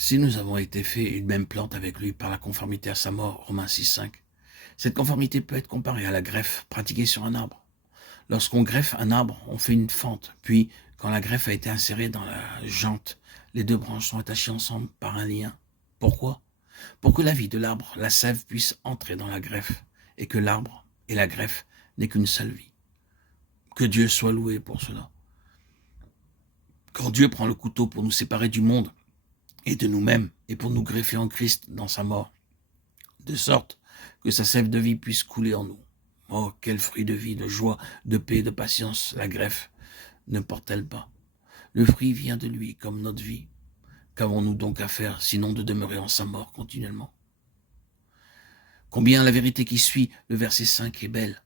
Si nous avons été faits une même plante avec lui par la conformité à sa mort, Romains 6,5, cette conformité peut être comparée à la greffe pratiquée sur un arbre. Lorsqu'on greffe un arbre, on fait une fente, puis, quand la greffe a été insérée dans la jante, les deux branches sont attachées ensemble par un lien. Pourquoi? Pour que la vie de l'arbre, la sève, puisse entrer dans la greffe, et que l'arbre et la greffe n'aient qu'une seule vie. Que Dieu soit loué pour cela. Quand Dieu prend le couteau pour nous séparer du monde et de nous-mêmes, et pour nous greffer en Christ dans sa mort, de sorte que sa sève de vie puisse couler en nous. Oh, quel fruit de vie, de joie, de paix, de patience, la greffe ne porte-t-elle pas? Le fruit vient de lui, comme notre vie. Qu'avons-nous donc à faire, sinon de demeurer en sa mort continuellement? Combien la vérité qui suit le verset 5 est belle,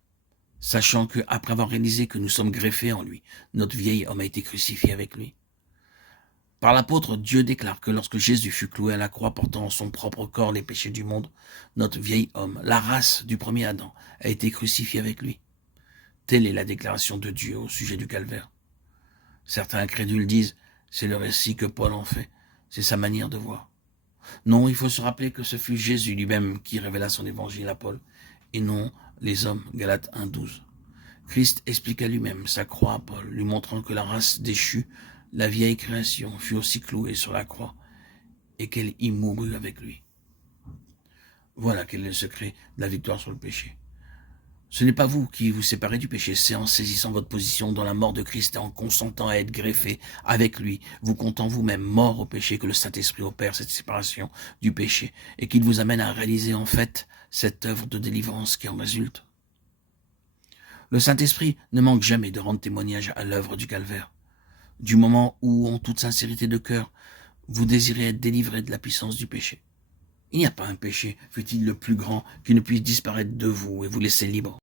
sachant que, après avoir réalisé que nous sommes greffés en lui, notre vieil homme a été crucifié avec lui. Par l'apôtre, Dieu déclare que lorsque Jésus fut cloué à la croix portant en son propre corps les péchés du monde, notre vieil homme, la race du premier Adam, a été crucifié avec lui. Telle est la déclaration de Dieu au sujet du calvaire. Certains incrédules disent, c'est le récit que Paul en fait, c'est sa manière de voir. Non, il faut se rappeler que ce fut Jésus lui-même qui révéla son évangile à Paul, et non les hommes, Galates 1,12. Christ expliqua lui-même sa croix à Paul, lui montrant que la race déchue, la vieille création, fut aussi clouée sur la croix, et qu'elle y mourut avec lui. Voilà quel est le secret de la victoire sur le péché. Ce n'est pas vous qui vous séparez du péché, c'est en saisissant votre position dans la mort de Christ et en consentant à être greffé avec lui, vous comptant vous-même mort au péché, que le Saint-Esprit opère cette séparation du péché et qu'il vous amène à réaliser en fait cette œuvre de délivrance qui en résulte. Le Saint-Esprit ne manque jamais de rendre témoignage à l'œuvre du calvaire. Du moment où, en toute sincérité de cœur, vous désirez être délivré de la puissance du péché. Il n'y a pas un péché, fût-il le plus grand, qui ne puisse disparaître de vous et vous laisser libre.